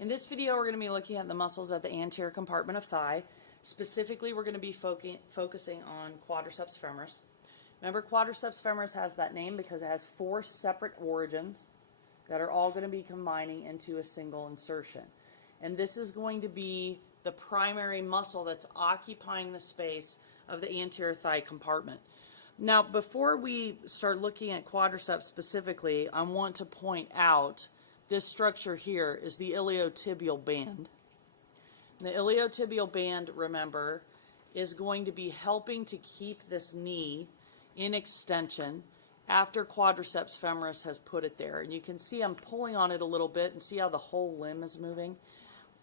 In this video, we're going to be looking at the muscles of the anterior compartment of thigh. Specifically, we're going to be focusing on quadriceps femoris. Remember, quadriceps femoris has that name because it has 4 separate origins that are all going to be combining into a single insertion. And this is going to be the primary muscle that's occupying the space of the anterior thigh compartment. Now, before we start looking at quadriceps specifically, I want to point out this structure here is the iliotibial band. The iliotibial band, remember, is going to be helping to keep this knee in extension after quadriceps femoris has put it there. And you can see I'm pulling on it a little bit and see how the whole limb is moving.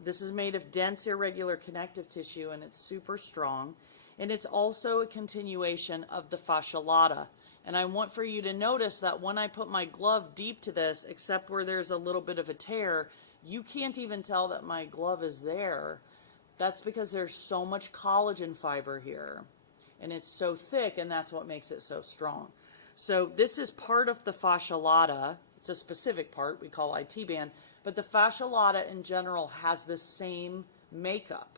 This is made of dense irregular connective tissue and it's super strong. And it's also a continuation of the fascia lata. And I want for you to notice that when I put my glove deep to this, except where there's a little bit of a tear, you can't even tell that my glove is there. That's because there's so much collagen fiber here. And it's so thick, and that's what makes it so strong. So this is part of the fascia lata. It's a specific part we call IT band. But the fascia lata in general has the same makeup.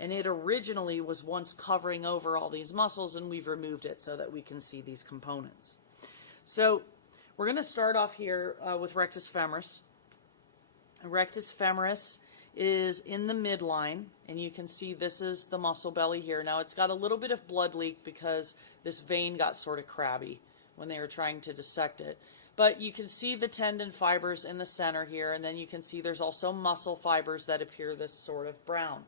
And it originally was once covering over all these muscles, and we've removed it so that we can see these components. So we're going to start off here with rectus femoris. Rectus femoris is in the midline, and you can see this is the muscle belly here. Now it's got a little bit of blood leak because this vein got sort of crabby when they were trying to dissect it. But you can see the tendon fibers in the center here, and then you can see there's also muscle fibers that appear this sort of brown.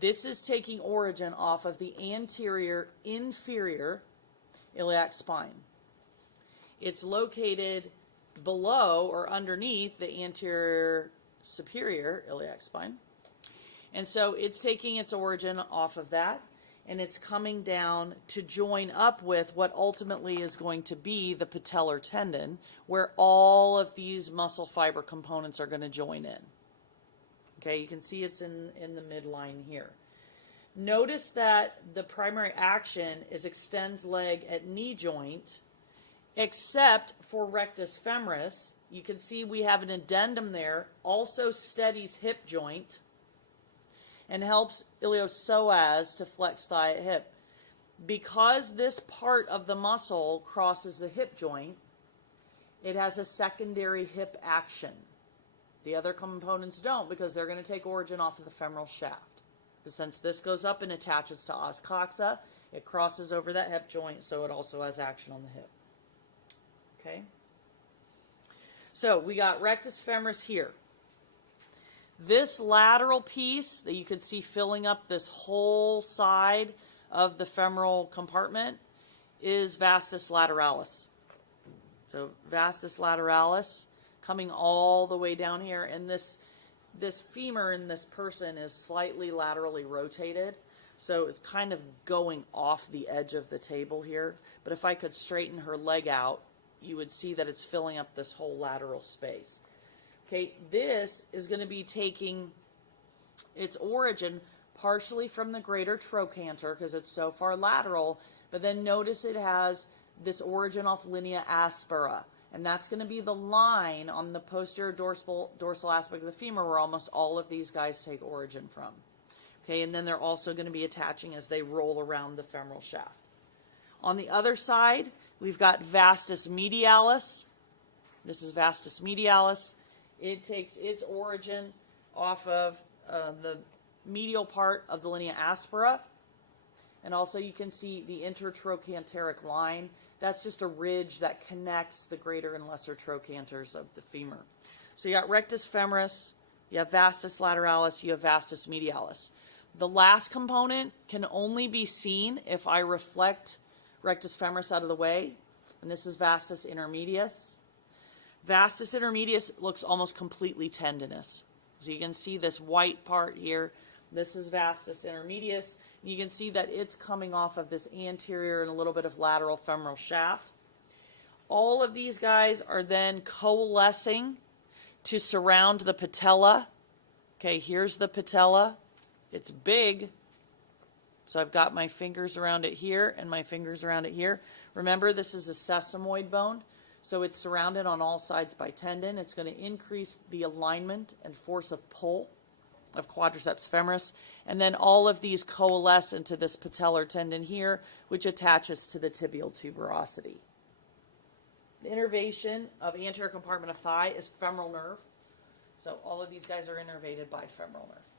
This is taking origin off of the anterior inferior iliac spine. It's located below or underneath the anterior superior iliac spine. And so it's taking its origin off of that, and it's coming down to join up with what ultimately is going to be the patellar tendon, where all of these muscle fiber components are going to join in. Okay, you can see it's in the midline here. Notice that the primary action is extends leg at knee joint, except for rectus femoris. You can see we have an addendum there, also steadies hip joint and helps iliopsoas to flex thigh at hip. Because this part of the muscle crosses the hip joint, it has a secondary hip action. The other components don't because they're going to take origin off of the femoral shaft. But since this goes up and attaches to os coxa, it crosses over that hip joint, so it also has action on the hip. Okay? So we got rectus femoris here. This lateral piece that you can see filling up this whole side of the femoral compartment is vastus lateralis. So vastus lateralis coming all the way down here, and this femur in this person is slightly laterally rotated, so it's kind of going off the edge of the table here. But if I could straighten her leg out, you would see that it's filling up this whole lateral space. Okay, this is going to be taking its origin partially from the greater trochanter because it's so far lateral, but then notice it has this origin off linea aspera. And that's going to be the line on the posterior dorsal aspect of the femur where almost all of these guys take origin from. Okay, and then they're also going to be attaching as they roll around the femoral shaft. On the other side, we've got vastus medialis. This is vastus medialis. It takes its origin off of the medial part of the linea aspera. And also you can see the intertrochanteric line. That's just a ridge that connects the greater and lesser trochanters of the femur. So you got rectus femoris, you have vastus lateralis, you have vastus medialis. The last component can only be seen if I reflect rectus femoris out of the way. And this is vastus intermedius. Vastus intermedius looks almost completely tendinous. So you can see this white part here. This is vastus intermedius. You can see that it's coming off of this anterior and a little bit of lateral femoral shaft. All of these guys are then coalescing to surround the patella. Okay, here's the patella. It's big. So I've got my fingers around it here and my fingers around it here. Remember, this is a sesamoid bone. So it's surrounded on all sides by tendon. It's going to increase the alignment and force of pull of quadriceps femoris. And then all of these coalesce into this patellar tendon here, which attaches to the tibial tuberosity. The innervation of anterior compartment of thigh is femoral nerve. So all of these guys are innervated by femoral nerve.